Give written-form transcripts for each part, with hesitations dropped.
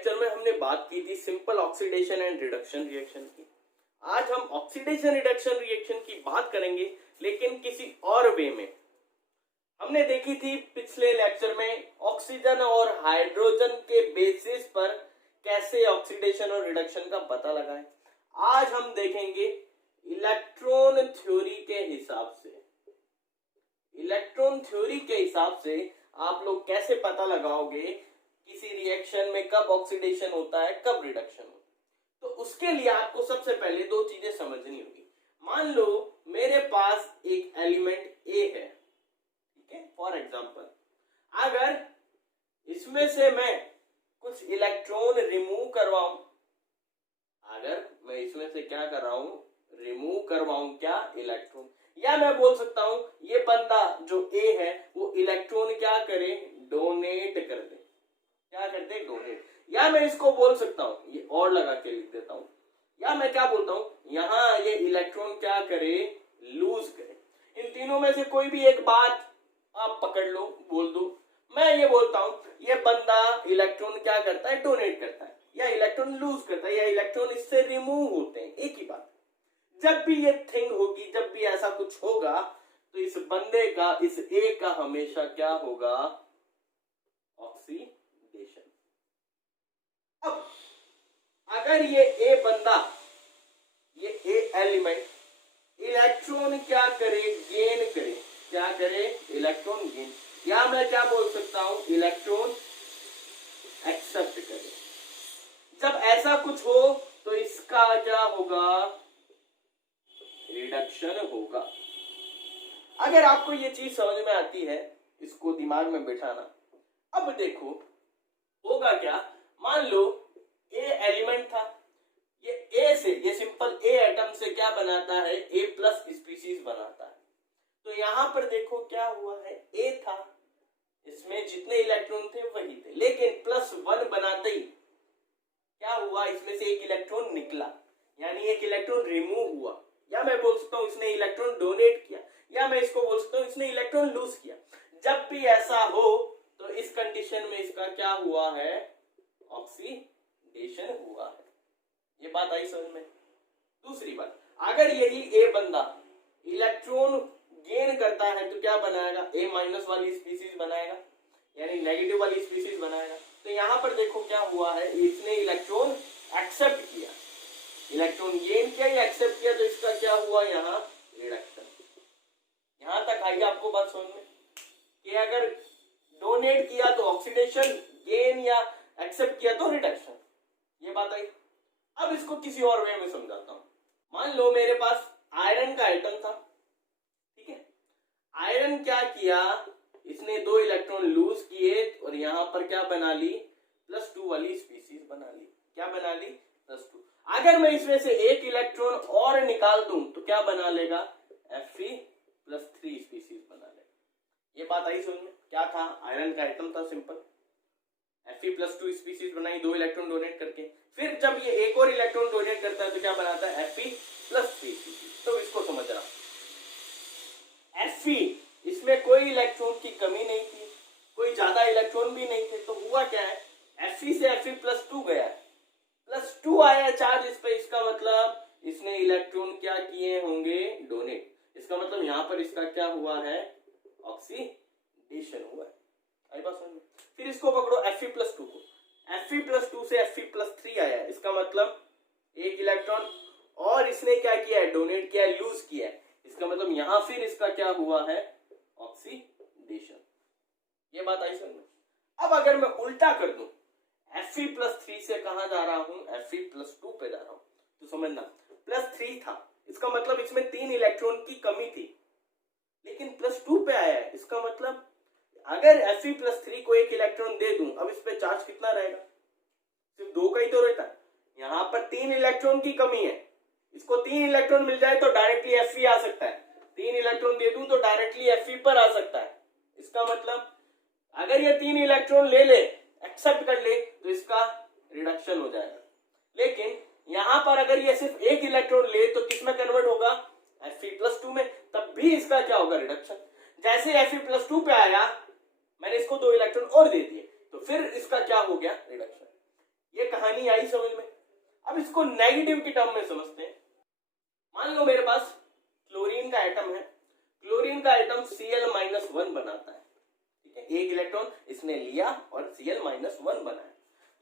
Lecture में हमने बात की थी simple oxidation and reduction reaction की। आज हम ऑक्सीडेशन रिडक्शन रिएक्शन की बात करेंगे, लेकिन किसी और वे में। हमने देखी थी पिछले लेक्चर में ऑक्सीजन और हाइड्रोजन के बेसिस पर कैसे ऑक्सीडेशन और रिडक्शन का पता लगाएं। आज हम देखेंगे इलेक्ट्रॉन थ्योरी के हिसाब से। इलेक्ट्रॉन थ्योरी के हिसाब से आप लोग कैसे पता लगाओगे किसी रिएक्शन में कब ऑक्सीडेशन होता है, कब रिडक्शन होता है। तो उसके लिए आपको सबसे पहले दो चीजें समझनी होगी। मान लो मेरे पास एक एलिमेंट ए है, ठीक है, फॉर एग्जांपल। अगर इसमें से मैं कुछ इलेक्ट्रॉन रिमूव करवाऊं, अगर मैं इसमें से क्या कर रहा हूं, रिमूव करवाऊं क्या, इलेक्ट्रॉन, या मैं बोल सकता हूं ये बंदा जो ए है वो इलेक्ट्रॉन क्या करे, डोनेट कर दे। क्या करते हैं, डोनेट। या मैं इसको बोल सकता हूं, ये और लगा के लिख देता हूं, या मैं क्या बोलता हूं, यहां ये इलेक्ट्रॉन क्या करे, लूज करे। इन तीनों में से कोई भी एक बात आप पकड़ लो, बोल दो। मैं ये बोलता हूं ये बंदा इलेक्ट्रॉन क्या करता है, डोनेट करता है, या इलेक्ट्रॉन लूज करता है, या इलेक्ट्रॉन इससे रिमूव होते हैं। एक ही बात। जब भी ये थिंग होगी, जब भी ऐसा कुछ होगा, तो इस बंदे का, इस ए का हमेशा क्या होगा, ऑक्सीडेशन। अब अगर ये ए बंदा, ये ए एलिमेंट इलेक्ट्रॉन क्या करे, गेन करे। क्या करे, इलेक्ट्रॉन गेन, या मैं क्या बोल सकता हूं, इलेक्ट्रॉन एक्सेप्ट करे। जब ऐसा कुछ हो तो इसका क्या होगा, रिडक्शन होगा। अगर आपको ये चीज समझ में आती है, इसको दिमाग में बिठाना। अब देखो होगा क्या, मान लो ए एलिमेंट था, ये ए से, ये सिंपल ए एटम से क्या बनाता है, ए प्लस स्पीशीज बनाता है। तो यहां पर देखो क्या हुआ है, ए था, इसमें जितने इलेक्ट्रॉन थे वही थे, लेकिन +1 बनाते ही क्या हुआ, इसमें से एक इलेक्ट्रॉन निकला, यानी एक इलेक्ट्रॉन रिमूव हुआ। या मैं बोल सकता हूं इसने इलेक्ट्रॉन डोनेट किया, या मैं इसको बोल सकता हूं इसने इलेक्ट्रॉन लूज किया। जब भी ऐसा हो तो इस कंडीशन में इसका क्या हुआ है, ऑक्सीडेशन हुआ है। ये बात आई समझ में। दूसरी बात, अगर यही ए बंदा इलेक्ट्रॉन गेन करता है तो क्या बनाएगा, A- वाली स्पीशीज बनाएगा, यानी नेगेटिव वाली स्पीशीज बनाएगा। तो यहां पर देखो क्या हुआ है, इसने इलेक्ट्रॉन एक्सेप्ट किया, इलेक्ट्रॉन गेन किया या एक्सेप्ट किया, तो इसका क्या हुआ, यहाँ रिडक्शन। यहां तक आई आपको बात समझ में कि अगर डोनेट किया तो ऑक्सीडेशन, गेन या एक्सेप्ट किया तो रिडक्शन। ये बात आई। अब इसको किसी और वे में समझाता हूं। मान लो मेरे पास आयरन का आइटम था, ठीक है। आयरन क्या किया, इसने 2 इलेक्ट्रॉन लूज किए और यहां पर क्या बना ली, +2 वाली स्पीशीज बना ली। क्या बना ली, +2। अगर मैं इसमें से एक इलेक्ट्रॉन और निकाल दूं तो क्या बना लेगा, Fe+3 स्पीशीज बना लेगा। ये बात आई समझ में। क्या था, आयरन का आइटम था सिंपल, Fe+2 स्पीशीज बनाई 2 इलेक्ट्रॉन डोनेट करके। फिर जब ये एक और इलेक्ट्रॉन डोनेट करता है तो क्या बनाता है, Fe+3 स्पीशीज। तो इसको समझना, Fe इसमें कोई इलेक्ट्रॉन की कमी नहीं थी, कोई ज्यादा इलेक्ट्रॉन भी नहीं थे, तो हुआ क्या है, Fe से Fe+2 गया, +2 आया चार्ज इस पे। इसका मतलब इसने इलेक्ट्रॉन क्या किए होंगे, डोनेट। इसका मतलब यहां पर इसका क्या हुआ है, ऑक्सीडेशन हुआ है। आई बात समझ में। फिर इसको पकड़ो Fe+2 को, Fe+2 से Fe+3 आया, इसका मतलब एक इलेक्ट्रॉन और इसने क्या किया है, डोनेट किया, लूज किया है। इसका मतलब यहां फिर इसका क्या हुआ है, ऑक्सीडेशन। ये बात आई समझ में। अब अगर मैं उल्टा कर दूं, Fe+3 से कहां जा रहा हूं, Fe+2 पे जा रहा हूं, तो समझना +3 था, इसका मतलब इसमें 3 इलेक्ट्रॉन की कमी थी, लेकिन +2 पे आया है। इसका मतलब अगर Fe+3 को एक इलेक्ट्रॉन दे दूं, अब इस पे चार्ज कितना रहेगा, सिर्फ 2 का ही तो रहता है। यहां पर 3 इलेक्ट्रॉन की कमी है, इसको 3 इलेक्ट्रॉन मिल जाए तो डायरेक्टली Fe आ सकता है। 3 इलेक्ट्रॉन दे दूं तो डायरेक्टली Fe पर आ सकता है। इसका मतलब अगर ये 3 इलेक्ट्रॉन ले ले, एक्सेप्ट कर ले, तो इसका रिडक्शन हो जाएगा। लेकिन यहां पर अगर ये सिर्फ एक इलेक्ट्रॉन ले तो किसमें कन्वर्ट होगा, Fe+2 में, तब भी इसका क्या होगा, रिडक्शन। जैसे Fe+2 पे आया, मैंने इसको 2 इलेक्ट्रॉन और दे दिए, तो फिर इसका क्या हो गया, रिडक्शन। ये कहानी आई समझ में। अब इसको नेगेटिव की टर्म में समझते हैं। मान लो मेरे पास क्लोरीन का एटम है, क्लोरीन का एटम Cl-1 बनाता है, ठीक है, एक इलेक्ट्रॉन इसने लिया और Cl-1 बनाया।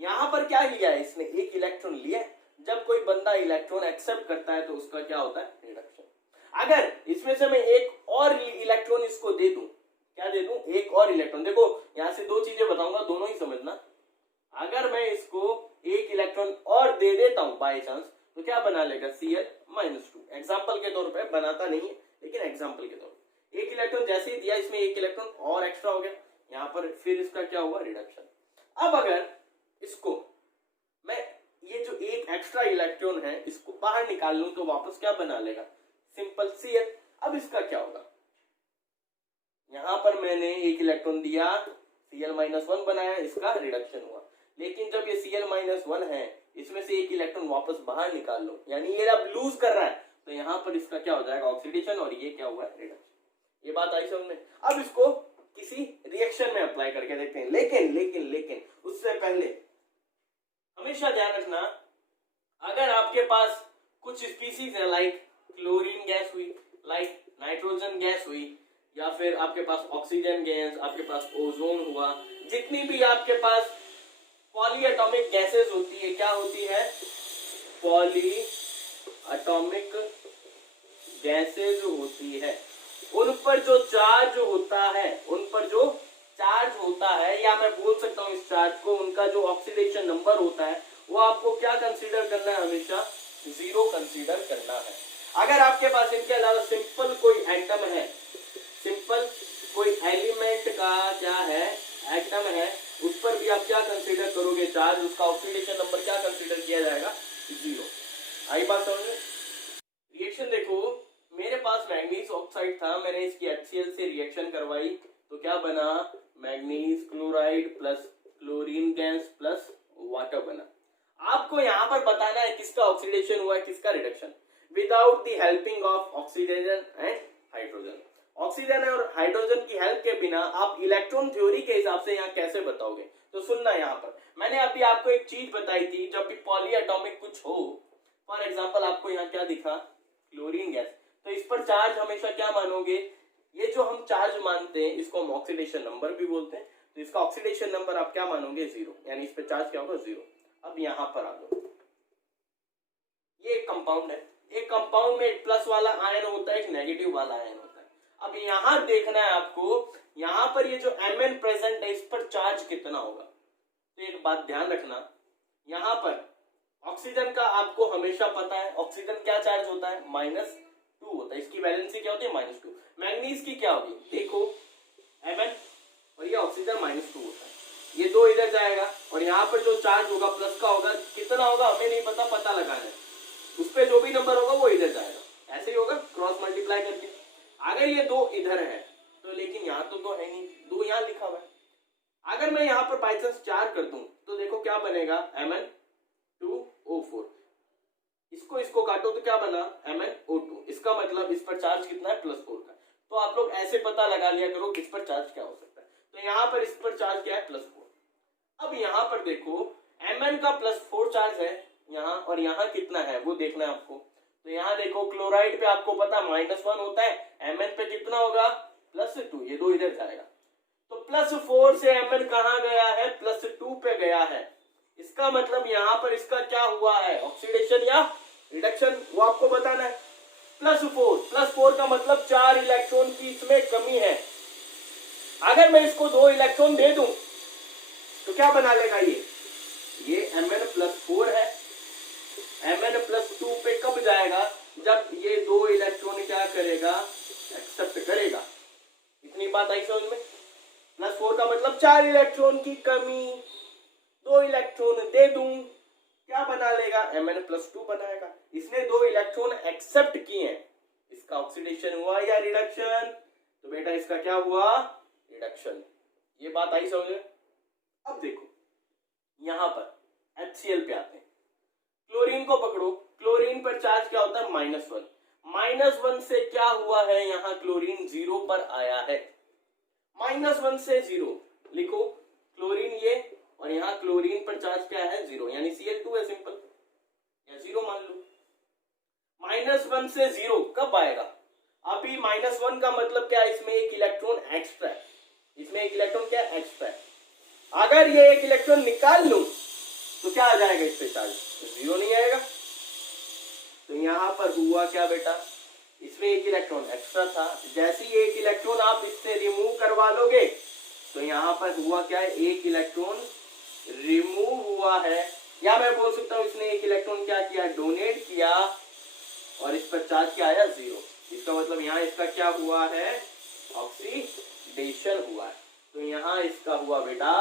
यहां पर क्या लिया है इसने, एक इलेक्ट्रॉन लिया। जब कोई बंदा इलेक्ट्रॉन एक्सेप्ट करता है तो उसका क्या होता है, रिडक्शन। अगर इसमें से मैं एक और इलेक्ट्रॉन इसको दे दूं, क्या दे दूं, एक और इलेक्ट्रॉन। देखो यहां से दो चीजें बताऊंगा, दोनों ही समझना। अगर मैं इसको एक इलेक्ट्रॉन और दे देता हूं बाय चांस, तो क्या बना लेगा, Cl-2। एग्जाम्पल के तौर पर, बनाता नहीं है लेकिन एग्जाम्पल के तौर पर। एक इलेक्ट्रॉन जैसे ही दिया, इसमें एक इलेक्ट्रॉन और एक्स्ट्रा हो गया यहां पर, फिर इसका क्या हुआ, रिडक्शन। अब अगर इसको मैं ये जो एक एक्स्ट्रा इलेक्ट्रॉन है इसको बाहर निकाल लूं तो वापस क्या बना लेगा, सिंपल Cl। अब इसका क्या होगा, यहां पर मैंने एक इलेक्ट्रॉन दिया, Cl-1 बनाया, इसका रिडक्शन हुआ। लेकिन जब ये Cl-1 है, इसमें से एक इलेक्ट्रॉन वापस बाहर निकाल लो, यानी ये अब लूज कर रहा है, तो यहां पर इसका क्या हो जाएगा, ऑक्सीडेशन, और ये क्या हुआ, रिडक्शन। ये बात आई समझ में। अब इसको किसी रिएक्शन में अप्लाई करके देखते हैं। लेकिन लेकिन लेकिन उससे पहले हमेशा ध्यान रखना, अगर आपके पास कुछ स्पीसीज है, लाइक क्लोरीन गैस हुई, लाइक नाइट्रोजन गैस हुई, या फिर आपके पास ऑक्सीजन गैस, आपके पास ओजोन हुआ, जितनी भी आपके पास पॉली एटॉमिक गैसेस होती है, क्या होती है, पॉली एटॉमिक गैसेस होती है, उन पर जो चार्ज होता है, उन पर जो चार्ज होता है, या मैं बोल सकता हूं इस चार्ज को, उनका जो ऑक्सीडेशन नंबर होता है, वो आपको क्या कंसीडर करना है, हमेशा 0 कंसीडर करना है। अगर आपके पास इनके अलावा सिंपल कोई एटम है, सिंपल कोई एलिमेंट का क्या है, एटम है, उस पर भी आप क्या कंसीडर करोगे, चार्ज, उसका ऑक्सीडेशन नंबर क्या कंसीडर किया जाएगा, 0। आई बात समझ में। रिएक्शन देखो, मेरे पास मैग्नीज ऑक्साइड था, मैंने इसकी HCl से रिएक्शन करवाई, तो क्या बना, manganese chloride plus chlorine gas plus water बना। आपको यहां पर बताना है किसका ऑक्सीडेशन हुआ है, किसका reduction, without the helping of oxygen and hydrogen. Oxygen और हाइड्रोजन की हेल्प के बिना आप इलेक्ट्रॉन थ्योरी के हिसाब से यहाँ कैसे बताओगे। तो सुनना, यहाँ पर मैंने अभी आपको एक चीज बताई थी, जब भी पॉली एटॉमिक कुछ हो, फॉर एग्जांपल आपको यहाँ क्या दिखा, क्लोरीन गैस, तो इस पर चार्ज हमेशा क्या मानोगे, ये जो हम चार्ज मानते हैं इसको हम ऑक्सीडेशन नंबर भी बोलते हैं, तो इसका ऑक्सीडेशन नंबर आप क्या मानोगे, 0, यानी इस पर चार्ज क्या होगा, 0। अब यहां पर आ दो, ये एक कंपाउंड है, एक कंपाउंड में एक प्लस वाला आयन होता है, एक नेगेटिव वाला आयन होता है। अब यहां देखना है आपको, यहां पर ये जो Mn प्रेजेंट है, इस पर चार्ज कितना होगा। तो एक बात ध्यान रखना, यहां पर ऑक्सीजन का आपको हमेशा पता है, ऑक्सीजन क्या चार्ज होता है, -2 होता है, इसकी वैलेंसी क्या होती है, -2। मैग्नीज की क्या होगी, देखो Mn, और ये ऑक्सीजन -2 होता है, ये 2 इधर जाएगा, और यहाँ पर जो चार्ज होगा प्लस का होगा, कितना होगा हमें नहीं पता, पता लगाना है, उस पर जो भी नंबर होगा वो इधर जाएगा, ऐसे ही होगा क्रॉस मल्टीप्लाई करके। अगर ये 2 इधर है तो, लेकिन यहाँ तो 2 है नहीं, 2 यहाँ लिखा हुआ है, अगर मैं यहाँ पर बाई चांस 4 कर दूं तो देखो क्या बनेगा, Mn2O4, इसको काटो तो क्या बना, MnO2, इसका मतलब इस पर चार्ज कितना है, +4 का। तो आप लोग ऐसे पता लगा लिया करो इस पर चार्ज क्या हो सकता है, तो यहाँ पर इस पर चार्ज क्या है, +4। अब यहाँ पर देखो Mn का +4 चार्ज है यहाँ, और यहाँ कितना है वो देखना है आपको। तो यहाँ देखो क्लोराइड पे आपको पता -1 होता है, Mn पे कितना होगा, +2, ये 2 इधर जाएगा, तो +4 से Mn कहाँ गया है, +2 पे गया है। इसका मतलब यहाँ पर इसका क्या हुआ है, ऑक्सीडेशन या रिडक्शन, वो आपको बताना है। +4 का मतलब 4 इलेक्ट्रॉन की इसमें कमी है। अगर मैं इसको 2 इलेक्ट्रॉन दे दूं तो क्या बना लेगा, ये Mn+4 है, Mn+2 पे कब जाएगा, जब ये 2 इलेक्ट्रॉन क्या करेगा, एक्सेप्ट करेगा। इतनी बात आई समझ में। +4 का मतलब 4 इलेक्ट्रॉन की कमी, 2 इलेक्ट्रॉन दे दूं, क्या बना लेगा, Mn+2 बनाएगा। इसने 2 इलेक्ट्रॉन एक्सेप्ट किए हैं, इसका ऑक्सीडेशन हुआ या रिडक्शन, तो बेटा इसका क्या हुआ, रिडक्शन। ये बात आई समझ में। अब देखो यहां पर HCl पे आते हैं, क्लोरीन को पकड़ो, क्लोरीन पर चार्ज क्या होता है, -1, -1 से क्या हुआ है, यहाँ क्लोरीन 0 पर आया है, -1 से 0 लिखो, क्लोरीन ये, और यहाँ क्लोरीन पर चार्ज क्या है, 0 0 यानी Cl2 है सिंपल, या 0 मान लो। -1 से 0 कब आएगा? अभी -1 का मतलब क्या है, इसमें एक इलेक्ट्रॉन एक्स्ट्रा है, इसमें एक इलेक्ट्रॉन क्या एक्स्ट्रा है। अगर ये एक इलेक्ट्रॉन निकाल लूं तो क्या आ जाएगा इस पे चार्ज, तो 0 नहीं आएगा। तो यहां पर हुआ क्या बेटा, इसमें एक इलेक्ट्रॉन एक्स्ट्रा था, जैसे ही एक इलेक्ट्रॉन आप इससे रिमूव करवा लोगे तो यहां पर हुआ क्या है, एक इलेक्ट्रॉन रिमूव हुआ है, या मैं बोल सकता हूं इसने एक इलेक्ट्रॉन क्या किया, डोनेट किया, और इस पर चार्ज क्या आया 0। इसका मतलब यहाँ इसका क्या हुआ है, ऑक्सीडेशन हुआ है। तो यहाँ इसका हुआ बेटा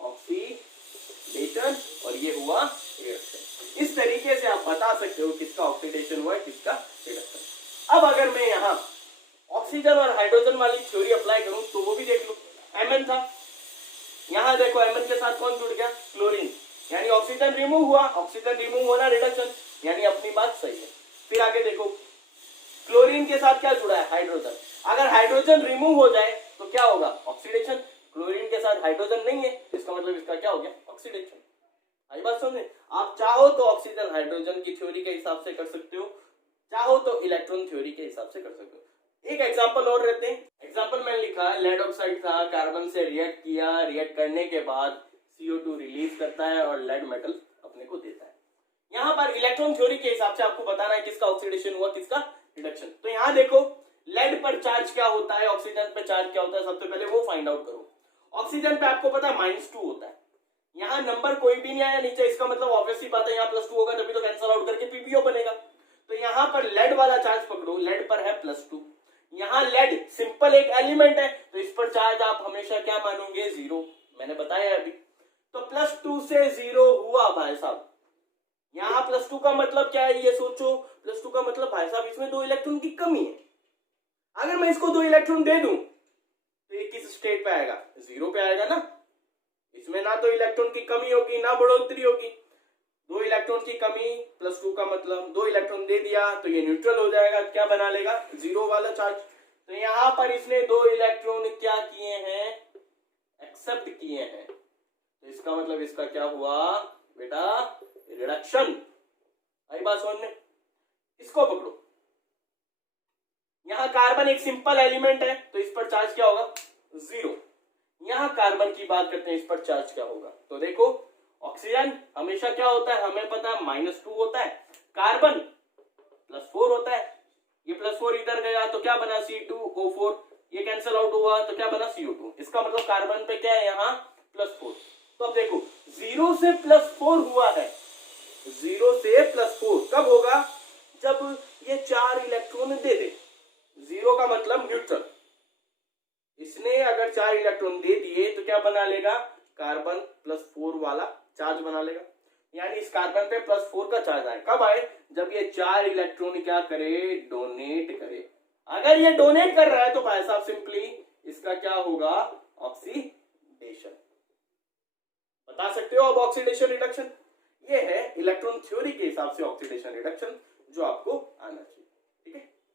ऑक्सीडेशन और ये हुआ रिडक्शन। इस तरीके से आप बता सकते हो किसका ऑक्सीडेशन हुआ है, किसका रिडक्शन। अब अगर मैं यहाँ ऑक्सीजन और हाइड्रोजन वाली थ्योरी अप्लाई करूं तो वो भी देख लो, Mn था, यहाँ देखो Mn के साथ कौन जुड़ गया, क्लोरीन, यानी ऑक्सीजन रिमूव हुआ, ऑक्सीजन रिमूव होना रिडक्शन, यानी अपनी बात सही है। फिर आगे देखो क्लोरीन के साथ क्या जुड़ा है, हाइड्रोजन, अगर हाइड्रोजन रिमूव हो जाए तो क्या होगा, ऑक्सीडेशन। क्लोरीन के साथ हाइड्रोजन नहीं है, इसका मतलब इसका क्या हो गया, ऑक्सीडेशन। आई बात समझे? आप चाहो तो ऑक्सीजन हाइड्रोजन की थ्योरी के हिसाब से कर सकते हो, चाहो तो इलेक्ट्रॉन थ्योरी के हिसाब से कर सकते हो। एक एग्जांपल और रहते हैं, एग्जांपल मैंने लिखा है, लेड ऑक्साइड था, कार्बन से रिएक्ट किया, रिएक्ट करने के बाद CO2 रिलीज करता है और लेड मेटल अपने को देता है। यहाँ पर इलेक्ट्रॉन थ्योरी के हिसाब से आपको बताना है किसका ऑक्सीडेशन हुआ, किसका रिडक्शन। तो यहाँ देखो लेड पर चार्ज क्या होता है, ऑक्सीजन पर चार्ज क्या होता है, सबसे पहले वो फाइंड आउट करो। ऑक्सीजन पे आपको पता है -2 होता है, यहाँ नंबर कोई भी नहीं आया नीचे, इसका मतलब ऑब्वियसली बात है यहाँ +2 होगा, तभी तो कैंसिल आउट करके PbO बनेगा। तो यहाँ पर लेड वाला चार्ज पकड़ो, लेड पर है +2, यहाँ लेड सिंपल एक एलिमेंट है तो इस पर चार्ज आप हमेशा क्या मानोगे, 0, मैंने बताया अभी। तो +2 से 0 हुआ भाई साहब, यहाँ +2 का मतलब क्या है, ये सोचो, +2 का मतलब भाई साहब इसमें 2 इलेक्ट्रॉन की कमी है। अगर मैं इसको 2 इलेक्ट्रॉन दे दूं तो ये किस स्टेट पे आएगा, 0 पे आएगा ना, इसमें ना तो इलेक्ट्रॉन की कमी होगी ना बढ़ोतरी होगी। 2 इलेक्ट्रॉन की कमी +2 का मतलब 2 इलेक्ट्रॉन दे दिया तो ये न्यूट्रल हो जाएगा, क्या बना लेगा, 0 वाला चार्ज। तो यहां पर इसने 2 इलेक्ट्रॉन क्या किए हैं, एक्सेप्ट किए हैं, तो इसका मतलब इसका क्या हुआ बेटा, रिडक्शन। आई बात समझ में? इसको पकड़ो, यहां कार्बन एक सिंपल एलिमेंट है तो इस पर चार्ज क्या होगा, 0। यहां कार्बन की बात करते हैं, इस पर चार्ज क्या होगा, तो देखो ऑक्सीजन हमेशा क्या होता है, हमें पता है -2 होता है, कार्बन +4 होता है, ये +4 इधर गया तो क्या बना, C2O4, ये कैंसिल आउट हुआ तो क्या बना, CO2। इसका मतलब कार्बन पे क्या है, यहाँ +4। तो अब देखो 0 से +4 हुआ है, 0 से +4 कब होगा, जब ये 4 इलेक्ट्रॉन दे दे। 0 का मतलब न्यूट्रल, इसने अगर 4 इलेक्ट्रॉन दे दिए तो क्या बना लेगा, कार्बन +4 वाला चार्ज बना लेगा, यानी इस कार्बन पे +4 का चार्ज आए, कब आए, जब ये 4 इलेक्ट्रॉन क्या करे, डोनेट करे। अगर ये डोनेट कर रहा है तो भाई साहब सिंपली इसका क्या होगा, ऑक्सीडेशन। बता सकते हो अब ऑक्सीडेशन रिडक्शन, ये है इलेक्ट्रॉन थ्योरी के हिसाब से ऑक्सीडेशन रिडक्शन जो आपको आना चाहिए।